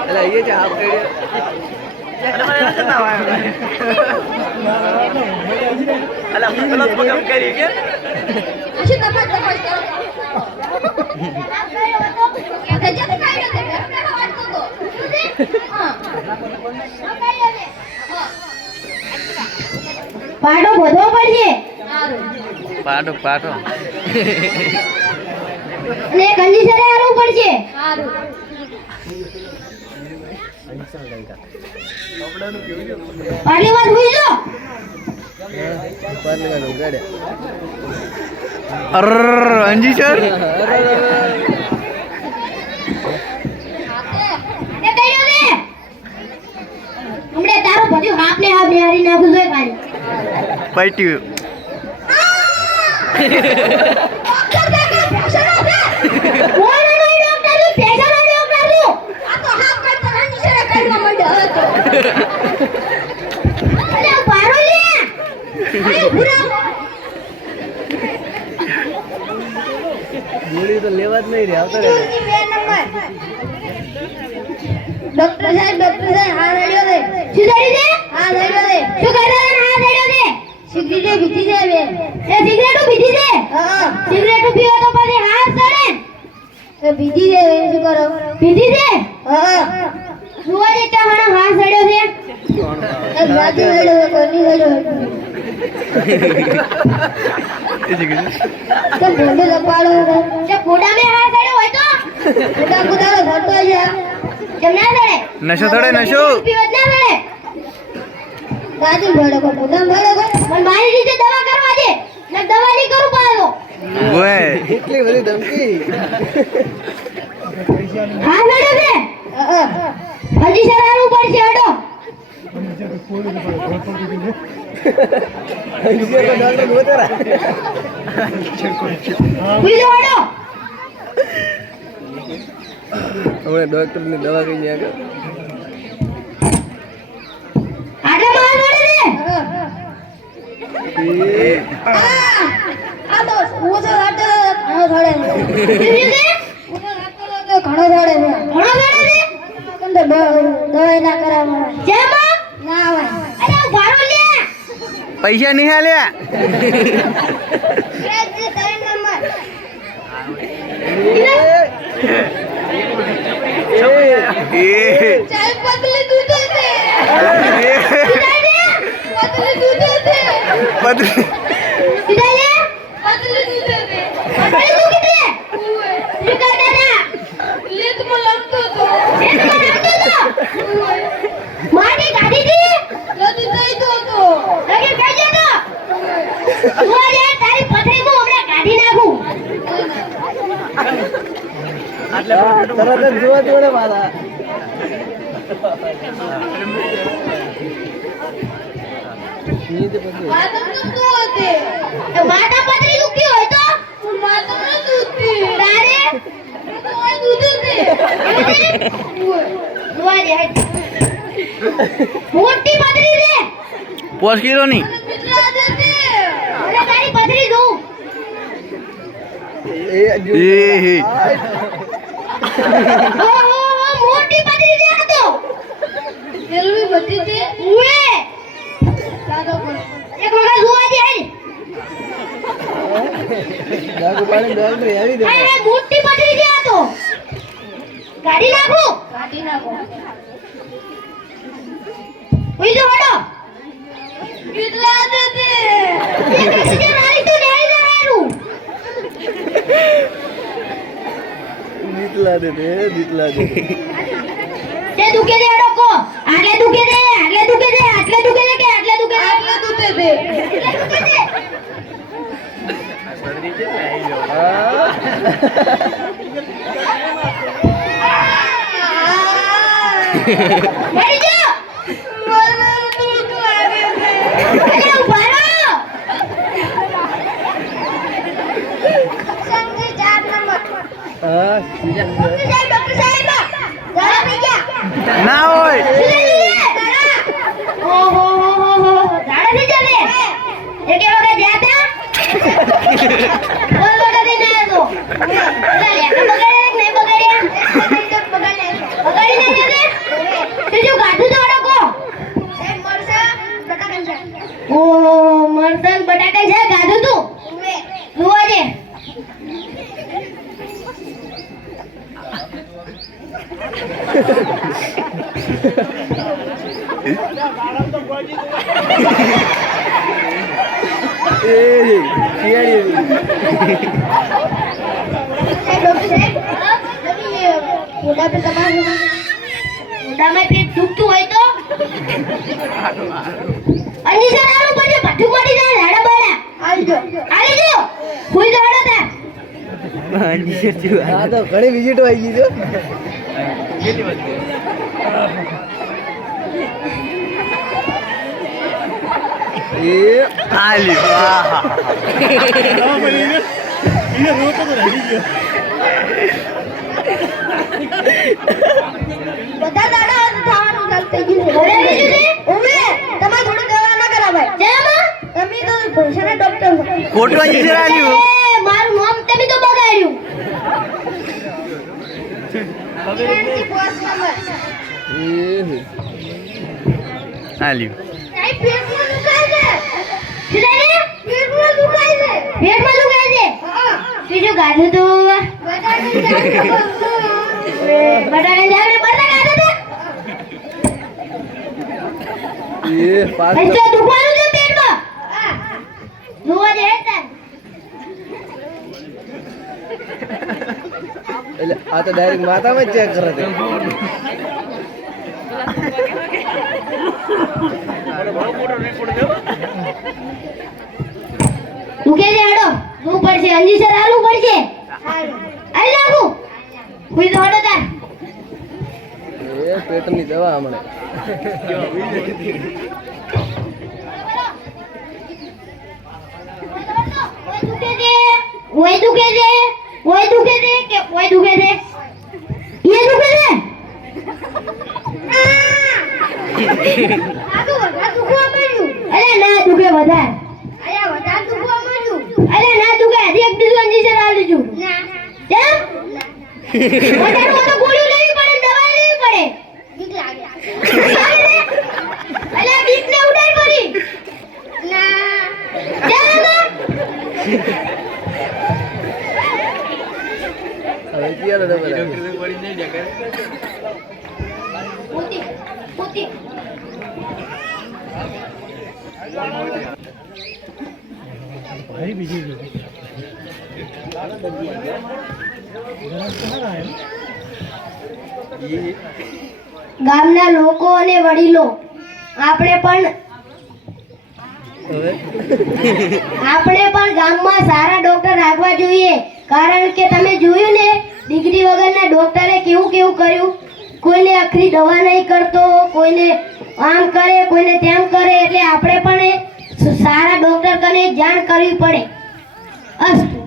એટલે એ છે હાફ કરી પાડો બધો પડશે પાટો પાટો અને કંડીશરે આવું પડશે પાડી વાત ભૂલી જો અંજી સર હમણે તારું બધું હાફ ને હારી નાખું જોઈએ પાણી પૈટ્યું ગોળી તો લેવા જ નહીં રે આવતો રે ડોક્ટર સાહેબ હા રેડિયો દે શું રેડી દે હા રેડિયો દે શું કરે હા રેડિયો દે સિગરેટ પીધી છે બે એ સિગરેટ પીધી છે હા સિગરેટ પીવો તો પછી હાથ ચડે એ પીધી છે શું કરો પીધી છે હા સુવા દે તમારો હાથ ચડ્યો છે એક બાજુ રેડિયો કોની રેડિયો તો બોલે લપાડો તે કોડા મે હાથ ચડ્યો હોય તો કોડા કોડા ઘટતો છે જમના ચડે નશો થોડે નશો પીવત ના ચડે બાજુ ભડો કો કોડા ભડો કો મને મારી રીતે દવા કરવા દે ને દવા ની કરું પાડો ઓએ એટલી બધી ધમકી હા મેડમ છે હજી સરારું પડશે હડો બીજો હડો હમણાં ડોક્ટર ની દવા કઈ આગળ આડા માર વડે દે આ તો ઓછો હાટે ઘણો ધડે છે ઓછો હાટે ઘણો ધડે છે ઘણો ધડે છે કંદે દવાઈ ના કરાવવા જેમાં ના આવે અરે ભારો લે પૈસા નહીં હાલ્યા જે 3 નંબર ચાલ પતલી દૂધ છે પતલી દૂધ છે પતલી પતલી દૂધ છે પતલી દૂધ છે શું કરતા હતા લેતમાં લમતો તો મારી ગાડી થી લડી થઈ તો લગી થઈ જતો તું આજે તારી પથરી હું હમણાં કાઢી નાખું તરત જ જોવા દે મારા માતા પથરી દુખતી હોય તો માતા ન દુખતી તારે તો દૂધ છે જોવા દે મોટી પથરી છે 5 કિલો ની અરે તારી પથરી જોઉં મોટી પથરી છે આ તો એલવી બધી છે ઉએ દાદો એક વખત જોવા દે ડાકુ પાણી ડોક્ટર આવી દે અરે મોટી પથરી છે આ તો કાઢી નાખો ઉઈ જો હડો કેટલા દે તે મારી તો નહીં રહેરું દીતલા દે તે દુખે દે ડોકો આટલે દુખે દે આટલે દુખે દે આટલે દુખે દે કે આટલે દુખે દે આટલે દુખે દે પતરી છે લઈ લો મરી જો મને દુખ લાગે છે અરે ઉભા રહો સંગી 4 નંબર હા ડોક્ટર સાહેબ દવા પી ગયા ના હોય ઓહો ઝાડા થઈ જશે એક વખત ગયા હતા કોઈ વખત ના તો ચાલે બગાડ્યા કે નહીં બગાડ્યા જા ગાધું તું જોવા દે મોઢામાં પેટ દુખતું હોય તો અંજીસર આલું પછી ભઠ્ઠું પડી જાય લાડા બાડા આલી જો કોઈ દોડો તા હા તો ઘણી વિઝિટો આવી ગઈ છે એ આલ્યું આહા બધા દાડા થવાનું ચાલુ થઈ ગયું છે હવે બીજું છે ઓમે તમારે થોડું દવા ના કરાવાય જેમાં તમે તો ભણસાના ડોક્ટર છો ખોટું અંજીસર આલ્યું મારું નામ તમે તો બગાડ્યું એનસી બોસ નંબર આલ્યું સાહેબ પેટમાં દુખાય છે શિરાય પેટમાં દુખાય છે બીજું ગાધું તો બટાકા જાગરે બટાકા ગાધું તો એ પાસ તો દુખવાનું છે પેટમાં જોવા દે હેતા એટલે આ તો ડાયરેક્ટ માથામાં જ ચેક કરે છે દુખે છે હેડો હું પડશે અંજીસર આલું પડશે આલી નાખું કોઈ તો હડો તાર એ પેટની દવા હમણે ઓય દુખે છે કે ઓય દુખે છે એ દુખે છે આ દુખવા મળ્યું અરે ના દુખે વધારે વધારે દુખવા મળ્યું અરે ના દુખે હજી એક બીજું અંજીસર આલી છું ના કેમ વધારે તો ગોળી લેવી પડે દવા લેવી પડે બીક લાગે અરે બીક ને ઉડાઈ પડી ના કેમ હવે ક્યારે દવા પોતી ગામના લોકો અને વડીલો આપણે પણ ગામમાં સારા ડોક્ટર રાખવા જોઈએ કારણ કે તમે જોયું ને ડિગ્રી વગરના ડોક્ટરે કેવું કર્યું કોઈને આખરી દવા નહીં કરતો કોઈને આમ કરે કોઈને તેમ કરે એટલે આપણે પણ સારા ડોક્ટર કને જાણ કરવી પડે અસ્તુ